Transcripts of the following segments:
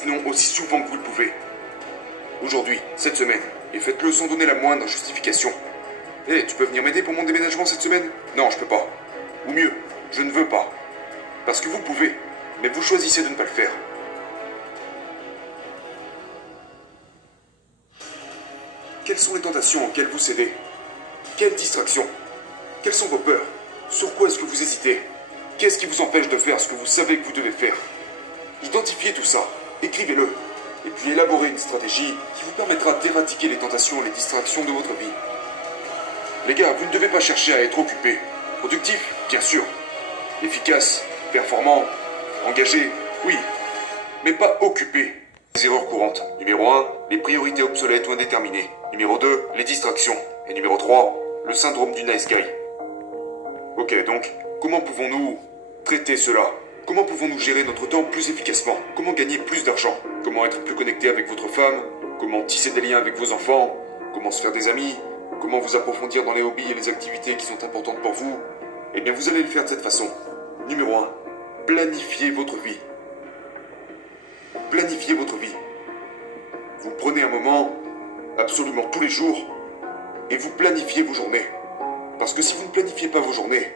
dites non aussi souvent que vous le pouvez. Aujourd'hui, cette semaine, et faites-le sans donner la moindre justification. Hé, tu peux venir m'aider pour mon déménagement cette semaine? Non, je peux pas. Ou mieux, je ne veux pas. Parce que vous pouvez, mais vous choisissez de ne pas le faire. Quelles sont les tentations auxquelles vous cédez? Quelles distractions? Quelles sont vos peurs? Sur quoi est-ce que vous hésitez? Qu'est-ce qui vous empêche de faire ce que vous savez que vous devez faire? Identifiez tout ça, écrivez-le, et puis élaborez une stratégie qui vous permettra d'éradiquer les tentations et les distractions de votre vie. Les gars, vous ne devez pas chercher à être occupé. Productif, bien sûr. Efficace, performant, engagé, oui. Mais pas occupé. Les erreurs courantes. Numéro 1, les priorités obsolètes ou indéterminées. Numéro 2, les distractions. Et numéro 3, le syndrome du nice guy. Ok, donc, comment pouvons-nous traiter cela? Comment pouvons-nous gérer notre temps plus efficacement? Comment gagner plus d'argent? Comment être plus connecté avec votre femme? Comment tisser des liens avec vos enfants? Comment se faire des amis? Comment vous approfondir dans les hobbies et les activités qui sont importantes pour vous? Eh bien, vous allez le faire de cette façon. Numéro 1, planifiez votre vie. Planifiez votre vie. Vous prenez un moment, absolument tous les jours, et vous planifiez vos journées. Parce que si vous ne planifiez pas vos journées,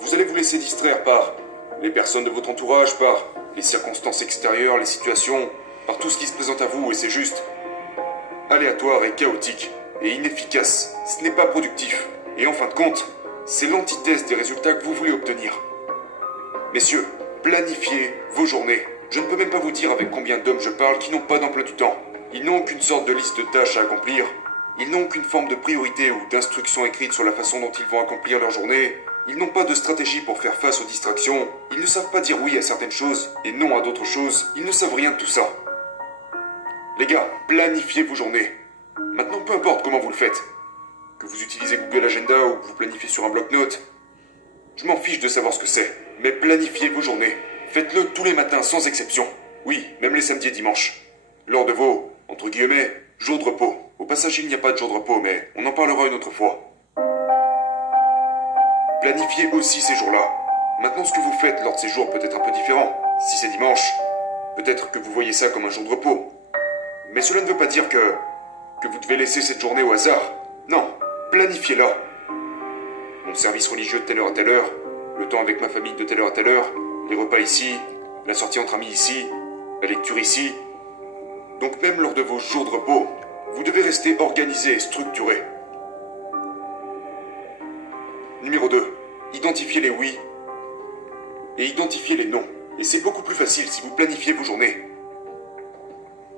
vous allez vous laisser distraire par les personnes de votre entourage, par les circonstances extérieures, les situations, par tout ce qui se présente à vous, et c'est juste aléatoire et chaotique, et inefficace. Ce n'est pas productif. Et en fin de compte, c'est l'antithèse des résultats que vous voulez obtenir. Messieurs, planifiez vos journées. Je ne peux même pas vous dire avec combien d'hommes je parle qui n'ont pas d'emploi du temps. Ils n'ont qu'une sorte de liste de tâches à accomplir. Ils n'ont qu'une forme de priorité ou d'instruction écrite sur la façon dont ils vont accomplir leur journée. Ils n'ont pas de stratégie pour faire face aux distractions. Ils ne savent pas dire oui à certaines choses et non à d'autres choses. Ils ne savent rien de tout ça. Les gars, planifiez vos journées. Maintenant, peu importe comment vous le faites. Que vous utilisez Google Agenda ou que vous planifiez sur un bloc-notes. Je m'en fiche de savoir ce que c'est. Mais planifiez vos journées. Faites-le tous les matins sans exception. Oui, même les samedis et dimanches. Lors de vos, entre guillemets, jours de repos. Au passage, il n'y a pas de jour de repos, mais on en parlera une autre fois. Planifiez aussi ces jours-là. Maintenant, ce que vous faites lors de ces jours peut être un peu différent. Si c'est dimanche, peut-être que vous voyez ça comme un jour de repos. Mais cela ne veut pas dire que vous devez laisser cette journée au hasard. Non, planifiez-la. Mon service religieux de telle heure à telle heure, le temps avec ma famille de telle heure à telle heure, les repas ici, la sortie entre amis ici, la lecture ici. Donc même lors de vos jours de repos, vous devez rester organisé et structuré. Numéro 2. Identifiez les oui et identifiez les non. Et c'est beaucoup plus facile si vous planifiez vos journées.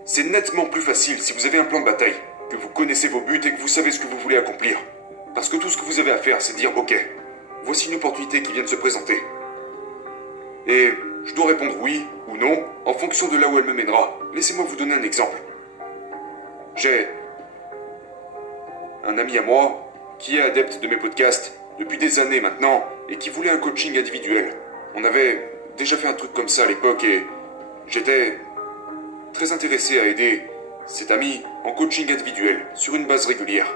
C'est nettement plus facile si vous avez un plan de bataille, que vous connaissez vos buts et que vous savez ce que vous voulez accomplir. Parce que tout ce que vous avez à faire, c'est dire « Ok, voici une opportunité qui vient de se présenter. Et je dois répondre oui ou non en fonction de là où elle me mènera. Laissez-moi vous donner un exemple. J'ai un ami à moi qui est adepte de mes podcasts depuis des années maintenant et qui voulait un coaching individuel. On avait déjà fait un truc comme ça à l'époque et j'étais très intéressé à aider cet ami en coaching individuel sur une base régulière.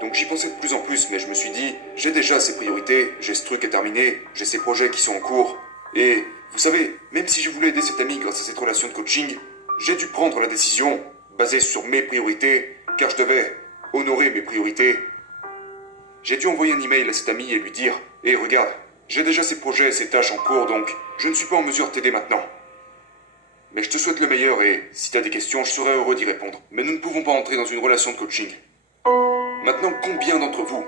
Donc j'y pensais de plus en plus, mais je me suis dit, j'ai déjà ces priorités, j'ai ce truc à terminer, j'ai ces projets qui sont en cours, et vous savez, même si je voulais aider cet ami grâce à cette relation de coaching, j'ai dû prendre la décision, basée sur mes priorités, car je devais honorer mes priorités. J'ai dû envoyer un email à cet ami et lui dire, « Hé, regarde, j'ai déjà ces projets et ces tâches en cours, donc je ne suis pas en mesure de t'aider maintenant. Mais je te souhaite le meilleur et, si tu as des questions, je serai heureux d'y répondre. Mais nous ne pouvons pas entrer dans une relation de coaching. » Maintenant, combien d'entre vous,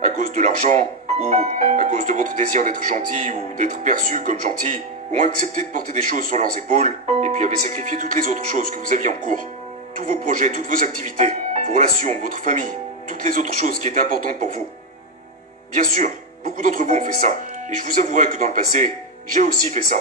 à cause de l'argent, ou à cause de votre désir d'être gentil ou d'être perçu comme gentil, ont accepté de porter des choses sur leurs épaules, et puis avaient sacrifié toutes les autres choses que vous aviez en cours? Tous vos projets, toutes vos activités, vos relations, votre famille, toutes les autres choses qui étaient importantes pour vous. Bien sûr, beaucoup d'entre vous ont fait ça, et je vous avouerai que dans le passé, j'ai aussi fait ça.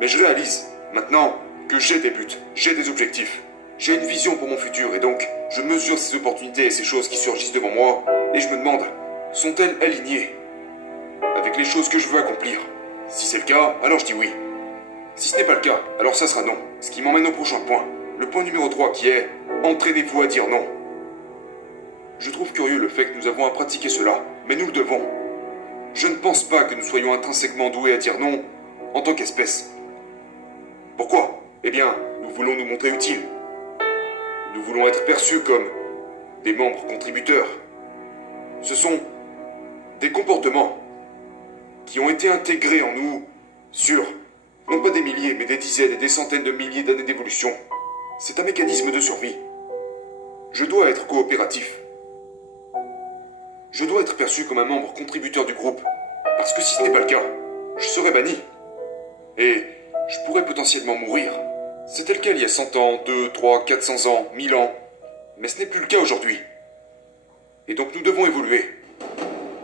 Mais je réalise, maintenant, que j'ai des buts, j'ai des objectifs. J'ai une vision pour mon futur et donc je mesure ces opportunités et ces choses qui surgissent devant moi et je me demande, sont-elles alignées avec les choses que je veux accomplir? Si c'est le cas, alors je dis oui. Si ce n'est pas le cas, alors ça sera non. Ce qui m'emmène au prochain point. Le point numéro 3 qui est, entraînez-vous à dire non. Je trouve curieux le fait que nous avons à pratiquer cela, mais nous le devons. je ne pense pas que nous soyons intrinsèquement doués à dire non en tant qu'espèce. Pourquoi? Eh bien, nous voulons nous montrer utiles. Nous voulons être perçus comme des membres contributeurs. Ce sont des comportements qui ont été intégrés en nous sur, non pas des milliers, mais des dizaines et des centaines de milliers d'années d'évolution. C'est un mécanisme de survie. Je dois être coopératif. Je dois être perçu comme un membre contributeur du groupe, parce que si ce n'est pas le cas, je serais banni. Et je pourrais potentiellement mourir. C'était le cas il y a 100 ans, 2, 3, 400 ans, 1000 ans. Mais ce n'est plus le cas aujourd'hui. Et donc nous devons évoluer.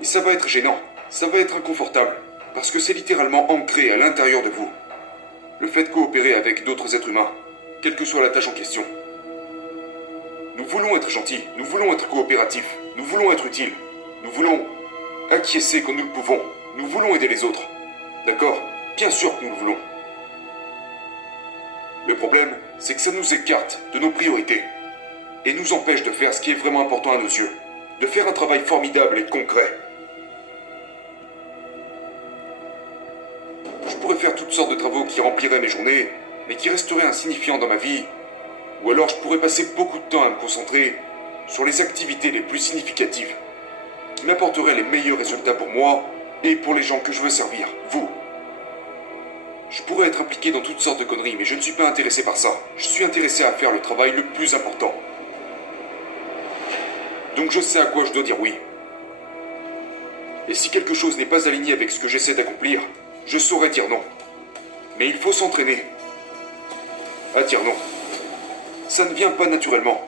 Et ça va être gênant, ça va être inconfortable, parce que c'est littéralement ancré à l'intérieur de vous. Le fait de coopérer avec d'autres êtres humains, quelle que soit la tâche en question. Nous voulons être gentils, nous voulons être coopératifs, nous voulons être utiles, nous voulons acquiescer quand nous le pouvons, nous voulons aider les autres. D'accord? Bien sûr que nous le voulons. Le problème, c'est que ça nous écarte de nos priorités et nous empêche de faire ce qui est vraiment important à nos yeux, de faire un travail formidable et concret. Je pourrais faire toutes sortes de travaux qui rempliraient mes journées, mais qui resteraient insignifiants dans ma vie, ou alors je pourrais passer beaucoup de temps à me concentrer sur les activités les plus significatives, qui m'apporteraient les meilleurs résultats pour moi et pour les gens que je veux servir, vous. Je pourrais être impliqué dans toutes sortes de conneries, mais je ne suis pas intéressé par ça. Je suis intéressé à faire le travail le plus important. Donc je sais à quoi je dois dire oui. Et si quelque chose n'est pas aligné avec ce que j'essaie d'accomplir, je saurais dire non. Mais il faut s'entraîner à dire non. Ça ne vient pas naturellement.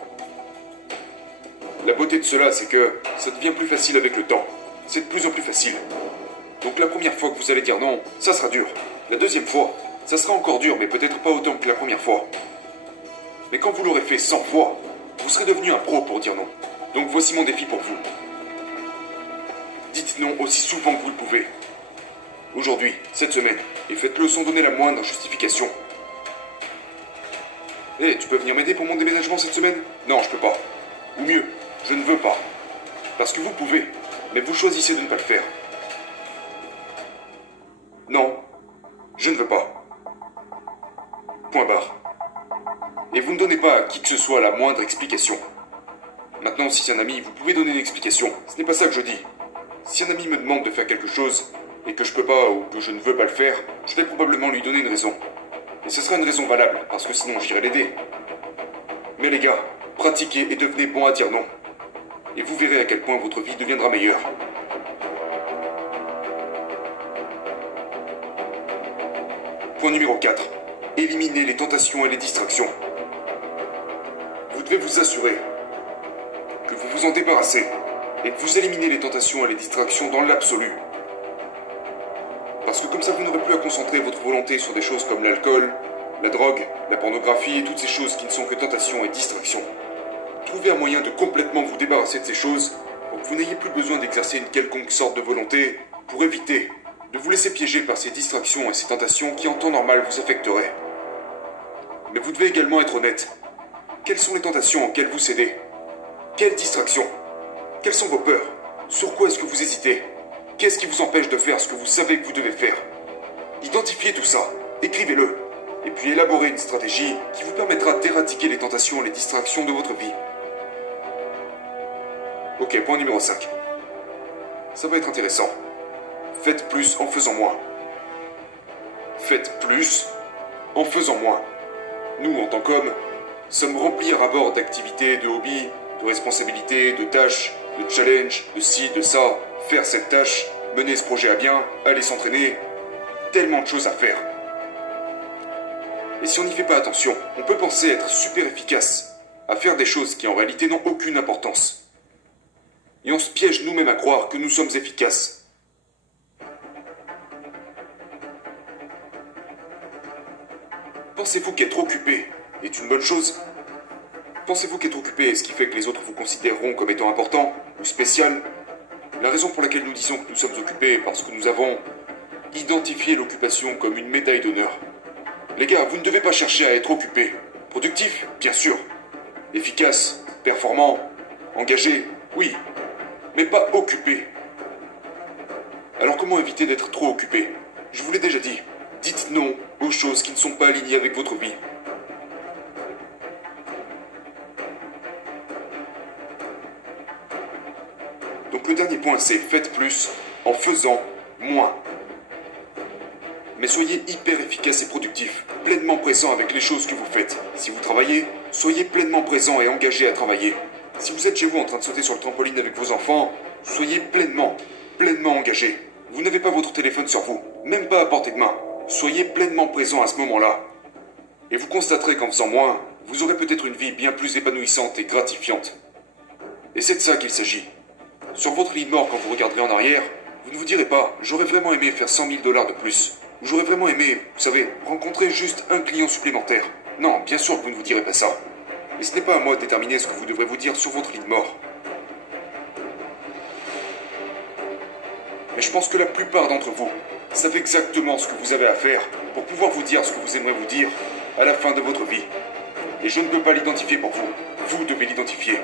La beauté de cela, c'est que ça devient plus facile avec le temps. C'est de plus en plus facile. Donc la première fois que vous allez dire non, ça sera dur. La deuxième fois, ça sera encore dur, mais peut-être pas autant que la première fois. Mais quand vous l'aurez fait 100 fois, vous serez devenu un pro pour dire non. Donc voici mon défi pour vous. Dites non aussi souvent que vous le pouvez. Aujourd'hui, cette semaine, et faites-le sans donner la moindre justification. Hé, tu peux venir m'aider pour mon déménagement cette semaine? Non, je peux pas. Ou mieux, je ne veux pas. Parce que vous pouvez, mais vous choisissez de ne pas le faire. Non, je ne veux pas. Point barre. Et vous ne donnez pas à qui que ce soit la moindre explication. Maintenant, si c'est un ami, vous pouvez donner une explication. Ce n'est pas ça que je dis. Si un ami me demande de faire quelque chose, et que je peux pas ou que je ne veux pas le faire, je vais probablement lui donner une raison. Et ce sera une raison valable, parce que sinon j'irai l'aider. Mais les gars, pratiquez et devenez bons à dire non. Et vous verrez à quel point votre vie deviendra meilleure. Point numéro 4. Éliminez les tentations et les distractions. Vous devez vous assurer que vous vous en débarrassez et que vous éliminez les tentations et les distractions dans l'absolu. Parce que comme ça, vous n'aurez plus à concentrer votre volonté sur des choses comme l'alcool, la drogue, la pornographie et toutes ces choses qui ne sont que tentations et distractions. Trouvez un moyen de complètement vous débarrasser de ces choses pour que vous n'ayez plus besoin d'exercer une quelconque sorte de volonté pour éviter de vous laisser piéger par ces distractions et ces tentations qui en temps normal vous affecteraient. Mais vous devez également être honnête. Quelles sont les tentations auxquelles vous cédez? Quelles distractions? Quelles sont vos peurs? Sur quoi est-ce que vous hésitez? Qu'est-ce qui vous empêche de faire ce que vous savez que vous devez faire? Identifiez tout ça, écrivez-le, et puis élaborez une stratégie qui vous permettra d'éradiquer les tentations et les distractions de votre vie. Ok, point numéro 5. Ça va être intéressant. Faites plus en faisant moins. Faites plus en faisant moins. Nous, en tant qu'hommes, sommes remplis à ras-bord d'activités, de hobbies, de responsabilités, de tâches, de challenges, de ci, de ça, faire cette tâche, mener ce projet à bien, aller s'entraîner, tellement de choses à faire. Et si on n'y fait pas attention, on peut penser être super efficace à faire des choses qui en réalité n'ont aucune importance. Et on se piège nous-mêmes à croire que nous sommes efficaces. Pensez-vous qu'être occupé est une bonne chose? Pensez-vous qu'être occupé est ce qui fait que les autres vous considéreront comme étant important ou spécial? La raison pour laquelle nous disons que nous sommes occupés est parce que nous avons identifié l'occupation comme une médaille d'honneur. Les gars, vous ne devez pas chercher à être occupé. Productif, bien sûr. Efficace, performant, engagé, oui. Mais pas occupé. Alors comment éviter d'être trop occupé? Je vous l'ai déjà dit, dites non aux choses qui ne sont pas alignées avec votre vie. Donc le dernier point, c'est faites plus en faisant moins. Mais soyez hyper efficace et productif, pleinement présent avec les choses que vous faites. Si vous travaillez, soyez pleinement présent et engagé à travailler. Si vous êtes chez vous en train de sauter sur le trampoline avec vos enfants, soyez pleinement engagé. Vous n'avez pas votre téléphone sur vous, même pas à portée de main. Soyez pleinement présent à ce moment-là. Et vous constaterez qu'en faisant moins, vous aurez peut-être une vie bien plus épanouissante et gratifiante. Et c'est de ça qu'il s'agit. Sur votre lit de mort, quand vous regarderez en arrière, vous ne vous direz pas « j'aurais vraiment aimé faire 100 000 $ de plus ». Ou j'aurais vraiment aimé, vous savez, rencontrer juste un client supplémentaire. Non, bien sûr que vous ne vous direz pas ça. Et ce n'est pas à moi de déterminer ce que vous devrez vous dire sur votre lit de mort. Mais je pense que la plupart d'entre vous savez exactement ce que vous avez à faire pour pouvoir vous dire ce que vous aimeriez vous dire à la fin de votre vie. Et je ne peux pas l'identifier pour vous. Vous devez l'identifier.